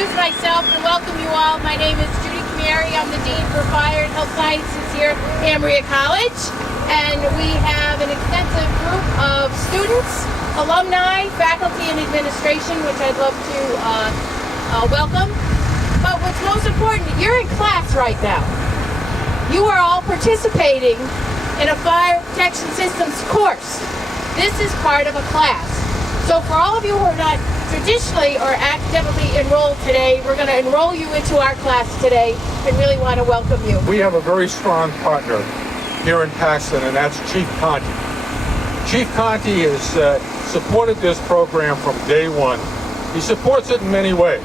introduce myself and welcome you all. My name is Judy Cameri. I'm the Dean for Fire and Health Sciences here at Amc College. And we have an extensive group of students, alumni, faculty, and administration, which I'd love to welcome. But what's most important, you're in class right now. You are all participating in a fire protection systems course. This is part of a class. So for all of you who are not traditionally or academically enrolled today, we're going to enroll you into our class today and really want to welcome you. We have a very strong partner here in Paxton, and that's Chief Conti. Chief Conti has supported this program from day one. He supports it in many ways.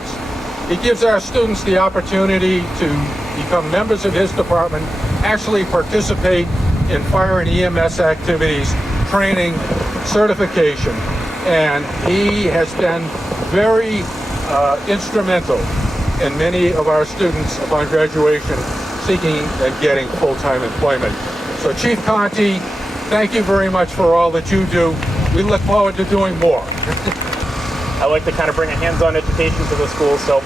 He gives our students the opportunity to become members of his department, actually participate in fire and EMS activities, training, certification, and he has been very instrumental in many of our students upon graduation seeking and getting full-time employment. So Chief Conti, thank you very much for all that you do. We look forward to doing more. I like to kind of bring a hands-on education to the school, so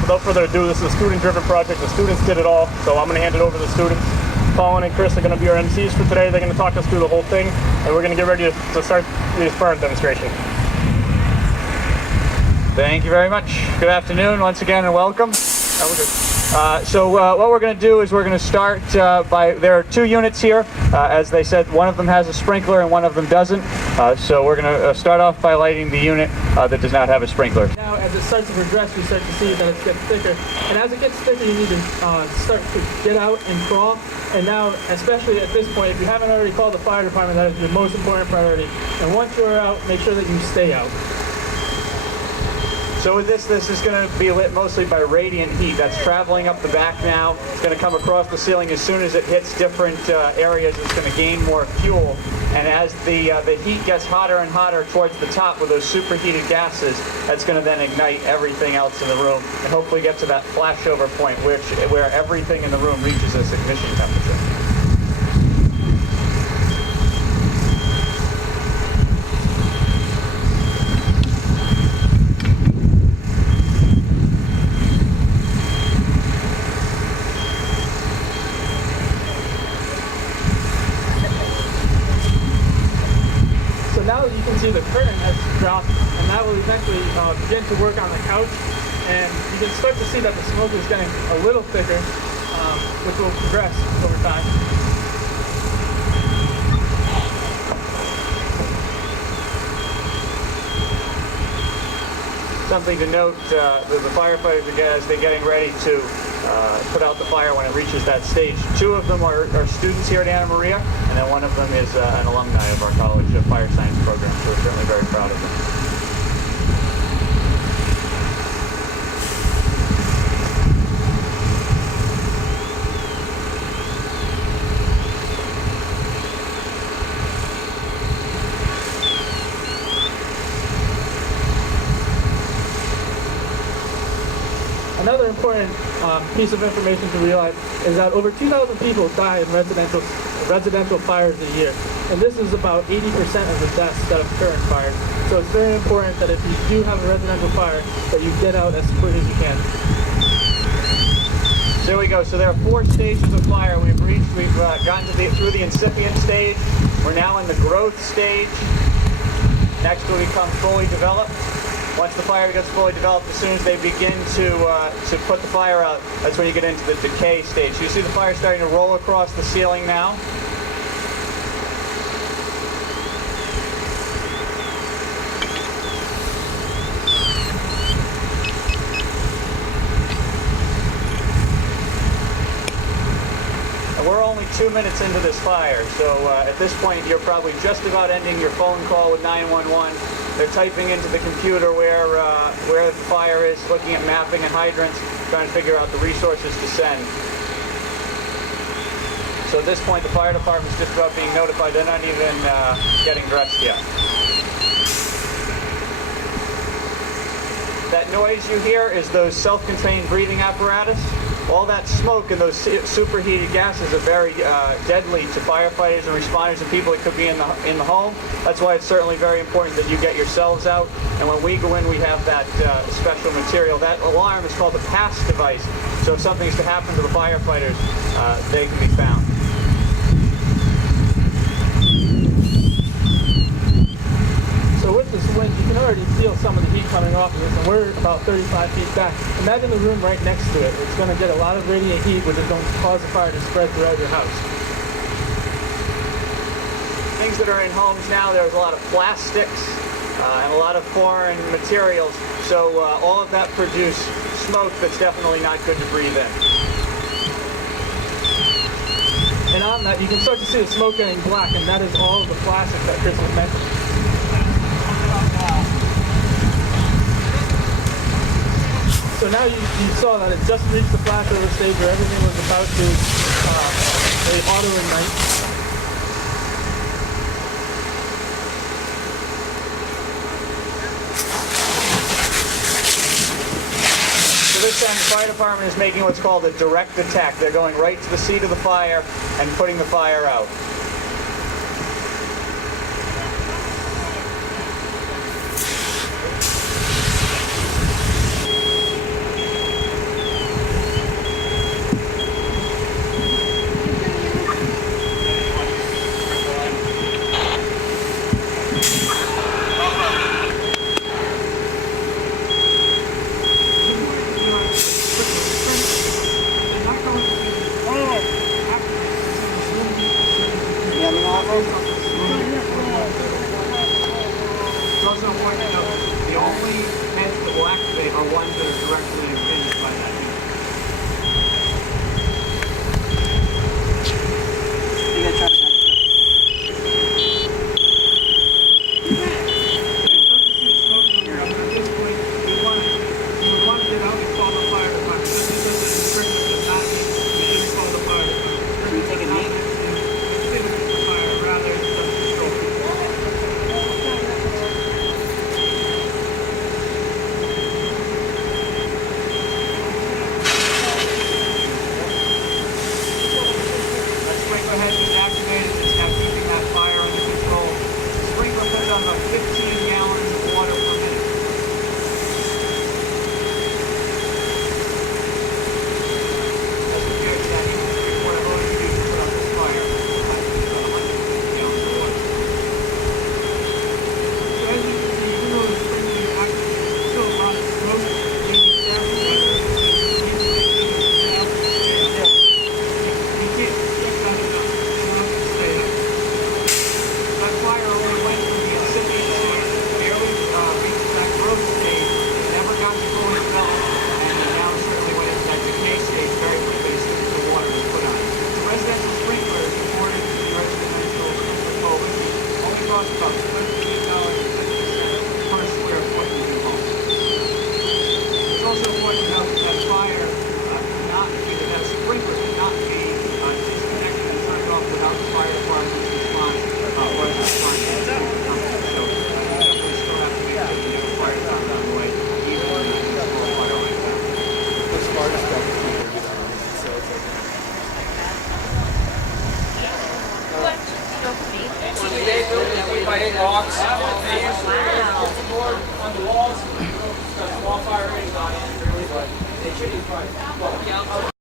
without further ado, this is a student-driven project. The students did it all, so I'm going to hand it over to the students. Colin and Chris are going to be our MCs for today. They're going to talk us through the whole thing, and we're going to get ready to start the fire demonstration. Thank you very much. Good afternoon once again and welcome. So what we're going to do is we're going to start there are two units here. As they said, one of them has a sprinkler and one of them doesn't. So we're going to start off by lighting the unit that does not have a sprinkler. Now as it starts to progress, we start to see that it gets thicker. And as it gets thicker, you need to start to get out and crawl. And now, especially at this point, if you haven't already called the fire department, that is your most important priority. And once you're out, make sure that you stay out. So with this is going to be lit mostly by radiant heat that's traveling up the back now. It's going to come across the ceiling as soon as it hits different areas. It's going to gain more fuel. And as the heat gets hotter and hotter towards the top with those superheated gases, that's going to then ignite everything else in the room and hopefully get to that flashover point where everything in the room reaches its ignition temperature. Now you can see the curtain has dropped, and that will eventually begin to work on the couch, and you can start to see that the smoke is getting a little thicker, which will progress over time. Something to note, the firefighters, as they're getting ready to put out the fire when it reaches that stage. Two of them are students here at Anna Maria, and then one of them is an alumni of our college fire science program, so we're certainly very proud of them. Another important piece of information to realize is that over 2,000 people die in residential fires a year. And this is about 80% of the deaths that occur in fires. So it's very important that if you do have a residential fire, that you get out as quick as you can. There we go. So there are 4 stages of fire we've reached. We've gotten through the incipient stage. We're now in the growth stage. Next will become fully developed. Once the fire gets fully developed, as soon as they begin to put the fire out, that's when you get into the decay stage. So you see the fire starting to roll across the ceiling now. And we're only 2 minutes into this fire, so at this point you're probably just about ending your phone call with 911. They're typing into the computer where the fire is, looking at mapping and hydrants, trying to figure out the resources to send. So at this point, the fire department's just about being notified. They're not even getting dressed yet. That noise you hear is those self-contained breathing apparatus. All that smoke and those superheated gases are very deadly to firefighters and responders and people that could be in the home. That's why it's certainly very important that you get yourselves out. And when we go in, we have that special material. That alarm is called the pass device. So if something's to happen to the firefighters, they can be found. So with this wind, you can already feel some of the heat coming off of this, and we're about 35 feet back. Imagine the room right next to it. It's going to get a lot of radiant heat, which is going to cause the fire to spread throughout your house. Things that are in homes now, there's a lot of plastics and a lot of foreign materials. So all of that produce smoke that's definitely not good to breathe in. And on that, you can start to see the smoke getting black, and that is all of the plastic that Chris was mentioning. So now you saw that it just reached the plateau stage where everything was about to auto-ignite. So this time the fire department is making what's called a direct attack. They're going right to the seat of the fire and putting the fire out. It's also important to note the only heads that will activate are ones that are directly impinged by that heat. You gotta try to rocks, on the walls, small fire rings on it, really, but they shouldn't